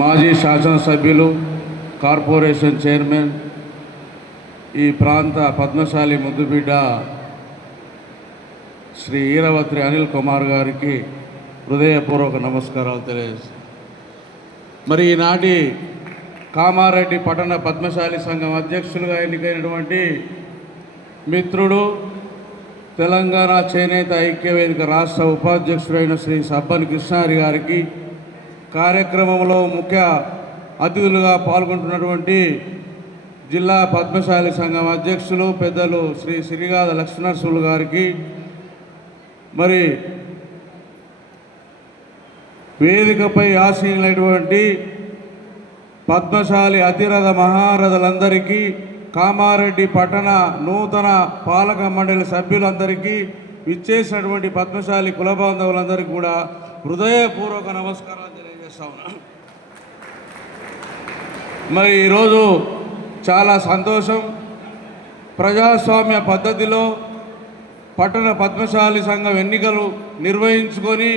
మాజీ శాసనసభ్యులు, corporation chairman, ఈ ప్రాంత పద్మశాలి ముద్దుబిడ్డ శ్రీ ఈరవత్రి అనిల్ కుమార్ గారికి హృదయపూర్వక నమస్కారాలు తెలియజేస్తాను. మరి ఈనాటి కామారెడ్డి పట్టణ పద్మశాలి సంఘం అధ్యక్షులుగా ఎన్నికైనటువంటి మిత్రుడు, తెలంగాణ చేనేత ఐక్యవేదిక రాష్ట్ర ఉపాధ్యక్షుడైన శ్రీ సబ్బన్ కృష్ణారి గారికి, కార్యక్రమంలో ముఖ్య అతిథులుగా పాల్గొంటున్నటువంటి జిల్లా పద్మశాలి సంఘం అధ్యక్షులు పెద్దలు శ్రీ సిరిగాద లక్ష్మణర్సులు గారికి, మరి వేదికపై ఆసీనులైనటువంటి పద్మశాలి అతిరథ మహారథులందరికీ, కామారెడ్డి పట్టణ నూతన పాలక మండలి సభ్యులందరికీ, విచ్చేసినటువంటి పద్మశాలి కుల బాంధవులందరికీ కూడా హృదయపూర్వక నమస్కారాలు తెలియజేస్తా ఉన్నాను. మరి ఈరోజు చాలా సంతోషం. ప్రజాస్వామ్య పద్ధతిలో పట్టణ పద్మశాలి సంఘం ఎన్నికలు నిర్వహించుకొని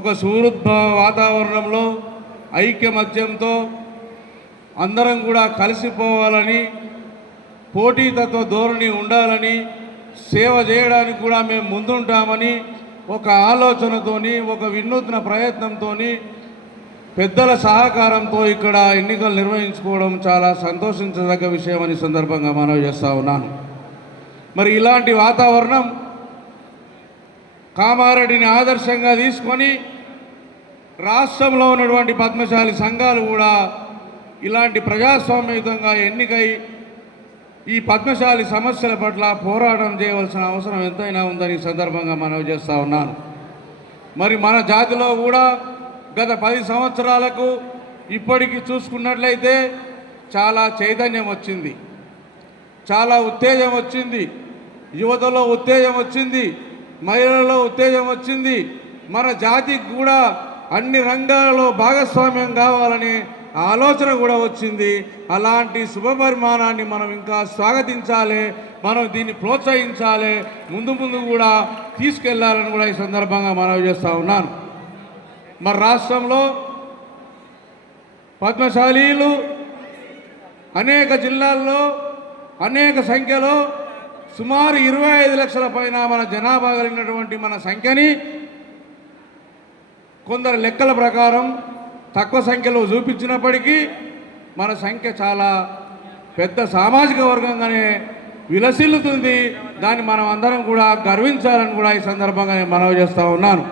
ఒక సుహృద్భావ వాతావరణంలో ఐక్యమత్యంతో అందరం కూడా కలిసిపోవాలని, పోటీతత్వ ధోరణి ఉండాలని, సేవ చేయడానికి కూడా మేము ముందుంటామని ఒక ఆలోచనతోని, ఒక వినూత్న ప్రయత్నంతో, పెద్దల సహకారంతో ఇక్కడ ఎన్నికలు నిర్వహించుకోవడం చాలా సంతోషించదగ్గ విషయం అని సందర్భంగా మనవి చేస్తూ ఉన్నాను. మరి ఇలాంటి వాతావరణం కామారెడ్డిని ఆదర్శంగా తీసుకొని రాష్ట్రంలో ఉన్నటువంటి పద్మశాలి సంఘాలు కూడా ఇలాంటి ప్రజాస్వామ్యయుతంగా ఎన్నికై ఈ పద్మశాలి సమస్యల పట్ల పోరాటం చేయవలసిన అవసరం ఎంతైనా ఉందని సందర్భంగా మనవి చేస్తూ ఉన్నాను. మరి మన జాతిలో కూడా గత 10 సంవత్సరాలకు ఇప్పటికి చూసుకున్నట్లయితే చాలా చైతన్యం వచ్చింది, చాలా ఉత్తేజం వచ్చింది, యువతలో ఉత్తేజం వచ్చింది, మహిళలలో ఉత్తేజం వచ్చింది. మన జాతికి కూడా అన్ని రంగాలలో భాగస్వామ్యం కావాలని ఆలోచన కూడా వచ్చింది. అలాంటి శుభపరిమాణాన్ని మనం ఇంకా స్వాగతించాలి, మనం దీన్ని ప్రోత్సహించాలి, ముందు కూడా తీసుకెళ్లాలని కూడా ఈ సందర్భంగా మనవి చేస్తూ ఉన్నాను. మరి రాష్ట్రంలో పద్మశాలీలు అనేక జిల్లాల్లో అనేక సంఖ్యలో సుమారు 25 లక్షల పైన మన జనాభా కలిగినటువంటి మన సంఖ్యని కొందరు లెక్కల ప్రకారం తక్కువ సంఖ్యలో చూపించినప్పటికీ మన సంఖ్య చాలా పెద్ద సామాజిక వర్గంగానే విలసిల్లుతుంది. దాన్ని మనం అందరం కూడా గర్వించాలని కూడా ఈ సందర్భంగా నేను మనవి చేస్తూ ఉన్నాను.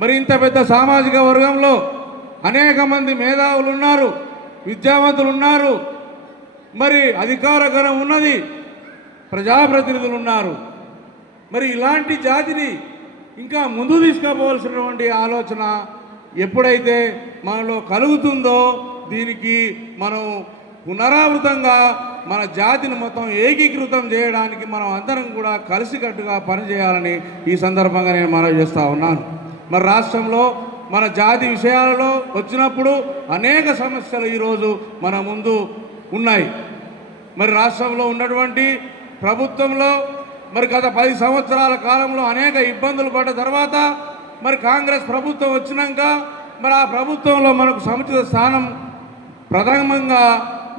మరి ఇంత పెద్ద సామాజిక వర్గంలో అనేక మంది మేధావులు ఉన్నారు, విద్యావంతులు ఉన్నారు, మరి అధికారగణం ఉన్నది, ప్రజాప్రతినిధులు ఉన్నారు. మరి ఇలాంటి జాతిని ఇంకా ముందు తీసుకుపోవాల్సినటువంటి ఆలోచన ఎప్పుడైతే మనలో కలుగుతుందో దీనికి మనం పునరావృతంగా మన జాతిని మొత్తం ఏకీకృతం చేయడానికి మనం అందరం కూడా కలిసికట్టుగా పనిచేయాలని ఈ సందర్భంగా నేను మనవి చేస్తూ ఉన్నాను. మరి రాష్ట్రంలో మన జాతి విషయాలలో వచ్చినప్పుడు అనేక సమస్యలు ఈరోజు మన ముందు ఉన్నాయి. మరి రాష్ట్రంలో ఉన్నటువంటి ప్రభుత్వంలో మరి గత 10 సంవత్సరాల కాలంలో అనేక ఇబ్బందులు పడ్డ తర్వాత మరి కాంగ్రెస్ ప్రభుత్వం వచ్చినాక మరి ఆ ప్రభుత్వంలో మనకు సముచిత స్థానం ప్రథమంగా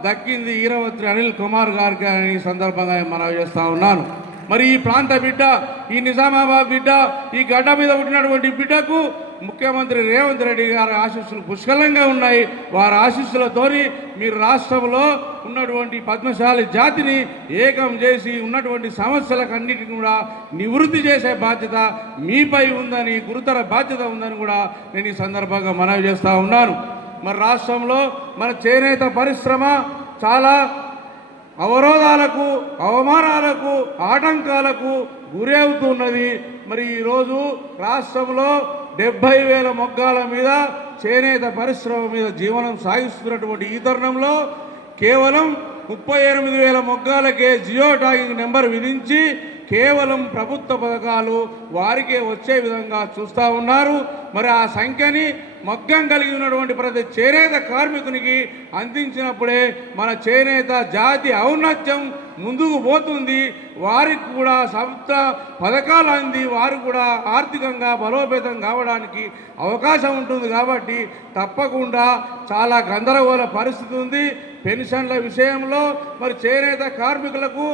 దక్కింది ఈరవత్రి అనిల్ కుమార్ గారికి అని ఈ సందర్భంగా మనవి చేస్తూ ఉన్నాను. మరి ఈ ప్రాంత బిడ్డ, ఈ నిజామాబాద్ బిడ్డ, ఈ గడ్డ మీద పుట్టినటువంటి బిడ్డకు ముఖ్యమంత్రి రేవంత్ రెడ్డి గారి ఆశీస్సులు పుష్కలంగా ఉన్నాయి. వారి ఆశీస్సులతోని మీరు రాష్ట్రంలో ఉన్నటువంటి పద్మశాలి జాతిని ఏకం చేసి ఉన్నటువంటి సమస్యలకన్నిటిని కూడా నివృత్తి చేసే బాధ్యత మీపై ఉందని, గురుతర బాధ్యత ఉందని కూడా నేను ఈ సందర్భంగా మనవి చేస్తూ ఉన్నాను. మరి రాష్ట్రంలో మన చేనేత పరిశ్రమ చాలా అవరోధాలకు, అవమానాలకు, ఆటంకాలకు గురి అవుతున్నది. మరి ఈరోజు రాష్ట్రంలో 70,000 మొగ్గాల మీద చేనేత పరిశ్రమ మీద జీవనం సాగిస్తున్నటువంటి ఈ తరుణంలో కేవలం 38,000 మొగ్గాలకే జియో ట్యాగింగ్ నెంబర్ విధించి కేవలం ప్రభుత్వ పథకాలు వారికే వచ్చే విధంగా చూస్తూ ఉన్నారు. మరి ఆ సంఖ్యని మగ్గం కలిగి ఉన్నటువంటి ప్రతి చేనేత కార్మికునికి అందించినప్పుడే మన చేనేత జాతి ఔన్నత్యం ముందుకు పోతుంది. వారికి కూడా సంస్థ పథకాలు అంది వారు కూడా ఆర్థికంగా బలోపేతం కావడానికి అవకాశం ఉంటుంది. కాబట్టి తప్పకుండా చాలా గందరగోళ పరిస్థితి ఉంది. పెన్షన్ల విషయంలో మరి చేనేత కార్మికులకు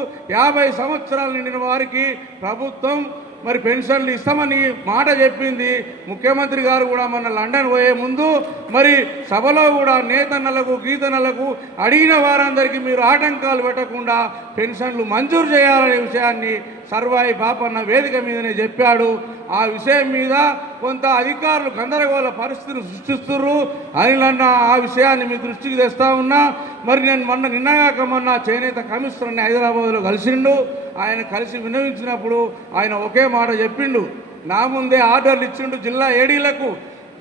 50 సంవత్సరాలు నిండిన వారికి ప్రభుత్వం మరి పెన్షన్లు ఇస్తామని మాట చెప్పింది. ముఖ్యమంత్రి గారు కూడా మొన్న లండన్ పోయే ముందు మరి సభలో కూడా నేతన్నలకు గీతన్నలకు అడిగిన వారందరికీ మీరు ఆటంకాలు పెట్టకుండా పెన్షన్లు మంజూరు చేయాలనే విషయాన్ని సర్వాయి బాపన్న వేదిక మీదనే చెప్పాడు. ఆ విషయం మీద కొంత అధికారులు గందరగోళ పరిస్థితిని సృష్టిస్తున్నారు. అనిలన్న ఆ విషయాన్ని మీ దృష్టికి తెస్తా ఉన్నా. మరి నేను నిన్నగాక మొన్న చేనేత కమిషనర్ని హైదరాబాద్లో కలిసిండు. ఆయన కలిసి విన్నవించినప్పుడు ఆయన ఒకే మాట చెప్పిండు. నా ముందే ఆర్డర్లు ఇచ్చిండు జిల్లా ఏడీలకు.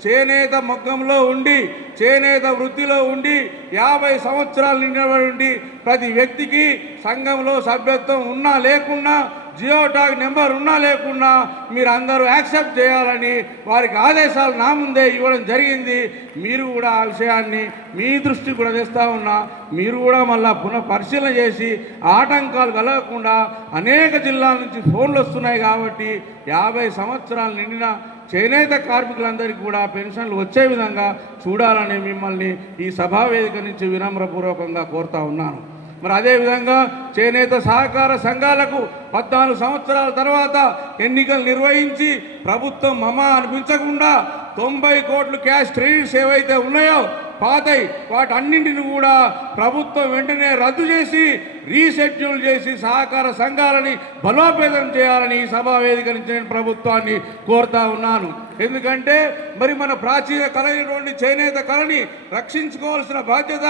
చేనేత మగ్గంలో ఉండి చేనేత వృత్తిలో ఉండి 50 సంవత్సరాలు నిండినటువంటి ప్రతి వ్యక్తికి సంఘంలో సభ్యత్వం ఉన్నా లేకున్నా జియో ట్యాగ్ నెంబర్ ఉన్నా లేకున్నా మీరు అందరూ యాక్సెప్ట్ చేయాలని వారికి ఆదేశాలు నా ముందే ఇవ్వడం జరిగింది. మీరు కూడా ఆ విషయాన్ని మీ దృష్టికి కూడా తెస్తా ఉన్నా. మీరు కూడా మళ్ళీ పునః పరిశీలన చేసి ఆటంకాలు కలగకుండా అనేక జిల్లాల నుంచి ఫోన్లు వస్తున్నాయి కాబట్టి 50 సంవత్సరాలు నిండిన చేనేత కార్మికులందరికీ కూడా పెన్షన్లు వచ్చే విధంగా చూడాలని మిమ్మల్ని ఈ సభావేదిక నుంచి వినమ్రపూర్వకంగా కోరుతా ఉన్నాను. మరి అదేవిధంగా చేనేత సహకార సంఘాలకు 14 సంవత్సరాల తర్వాత ఎన్నికలు నిర్వహించి ప్రభుత్వం అనిపించకుండా 90 కోట్లు క్యాష్ క్రెడిట్స్ ఏవైతే ఉన్నాయో పాతై వాటన్నింటిని కూడా ప్రభుత్వం వెంటనే రద్దు చేసి రీషెడ్యూల్ చేసి సహకార సంఘాలని బలోపేతం చేయాలని ఈ సభా వేదిక నుంచి నేను ప్రభుత్వాన్ని కోరుతా ఉన్నాను. ఎందుకంటే మరి మన ప్రాచీన కళైనటువంటి చేనేత కళని రక్షించుకోవాల్సిన బాధ్యత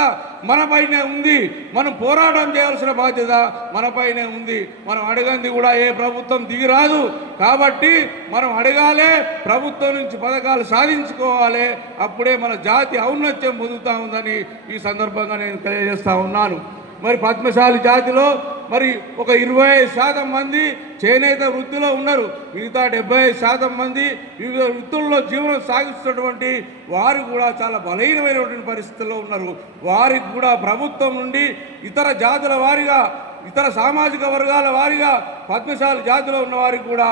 మనపైనే ఉంది. మనం పోరాటం చేయాల్సిన బాధ్యత మనపైనే ఉంది. మనం అడగంది కూడా ఏ ప్రభుత్వం దిగిరాదు. కాబట్టి మనం అడగాలే, ప్రభుత్వం నుంచి పథకాలు సాధించుకోవాలి. అప్పుడే మన జాతి ఔన్నత్యం పొందుతూ ఉందని ఈ సందర్భంగా నేను తెలియజేస్తా ఉన్నాను. మరి పద్మశాలి జాతిలో మరి ఒక 25% మంది చేనేత వృత్తిలో ఉన్నారు. మిగతా 75% మంది వివిధ వృత్తుల్లో జీవనం సాగిస్తున్నటువంటి వారు కూడా చాలా బలహీనమైనటువంటి పరిస్థితుల్లో ఉన్నారు. వారికి కూడా ప్రభుత్వం నుండి ఇతర జాతుల వారిగా ఇతర సామాజిక వర్గాల వారిగా పద్మశాలి జాతిలో ఉన్న వారికి కూడా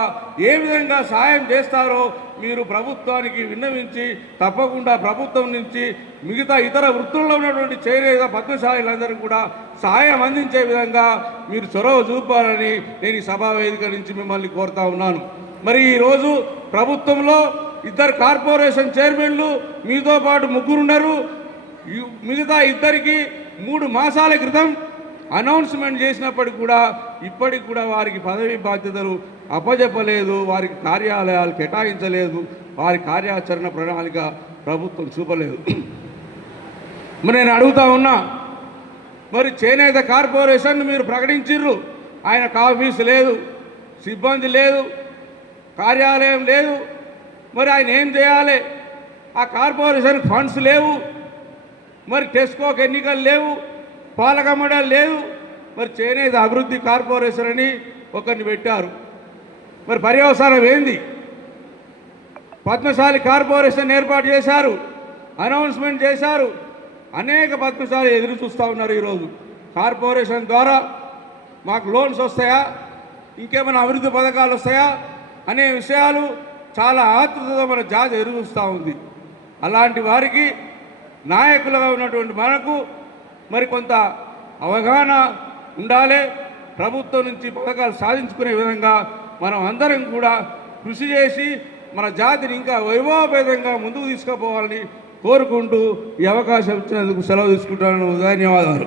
ఏ విధంగా సాయం చేస్తారో మీరు ప్రభుత్వానికి విన్నవించి తప్పకుండా ప్రభుత్వం నుంచి మిగతా ఇతర వృత్తుల్లో ఉన్నటువంటి చేనేత పద్మశాలీలందరికీ కూడా సహాయం అందించే విధంగా మీరు చొరవ చూపాలని నేను ఈ సభా వేదిక నుంచి మిమ్మల్ని కోరుతా ఉన్నాను. మరి ఈరోజు ప్రభుత్వంలో 2 కార్పొరేషన్ చైర్మన్లు మీతో పాటు 3 ఉన్నారు. మిగతా 2కి 3 మాసాల క్రితం అనౌన్స్మెంట్ చేసినప్పటికి కూడా ఇప్పటికి కూడా వారికి పదవి బాధ్యతలు అప్పజెప్పలేదు, వారికి కార్యాలయాలు కేటాయించలేదు, వారి కార్యాచరణ ప్రణాళిక ప్రభుత్వం చూపలేదు. మరి నేను అడుగుతా ఉన్నా, మరి చేనేత కార్పొరేషన్ మీరు ప్రకటించిర్రు, ఆయనకు ఆఫీసు లేదు, సిబ్బంది లేదు, కార్యాలయం లేదు. మరి ఆయన ఏం చేయాలి? ఆ కార్పొరేషన్కి ఫండ్స్ లేవు, మరి టెస్కోకి ఎన్నికలు లేవు, పాలక మండలి లేదు. మరి చేనేత అభివృద్ధి కార్పొరేషన్ అని ఒకరిని పెట్టారు. మరి పర్యవసానం ఏంది? పద్మశాలి కార్పొరేషన్ ఏర్పాటు చేశారు, అనౌన్స్మెంట్ చేశారు. అనేక పద్మశాలి ఎదురు చూస్తూ ఉన్నారు. ఈరోజు కార్పొరేషన్ ద్వారా మాకు లోన్స్ వస్తాయా, ఇంకేమైనా అభివృద్ధి పథకాలు వస్తాయా అనే విషయాలు చాలా ఆతృతతో మన జాతి ఎదురు చూస్తూ ఉంది. అలాంటి వారికి నాయకులుగా ఉన్నటువంటి మనకు మరి కొంత అవగాహన ఉండాలి. ప్రభుత్వం నుంచి పథకాలు సాధించుకునే విధంగా మనం అందరం కూడా కృషి చేసి మన జాతిని ఇంకా వైభవపేతంగా ముందుకు తీసుకుపోవాలని కోరుకుంటూ ఈ అవకాశం ఇచ్చినందుకు సెలవు తీసుకుంటాను. ధన్యవాదాలు.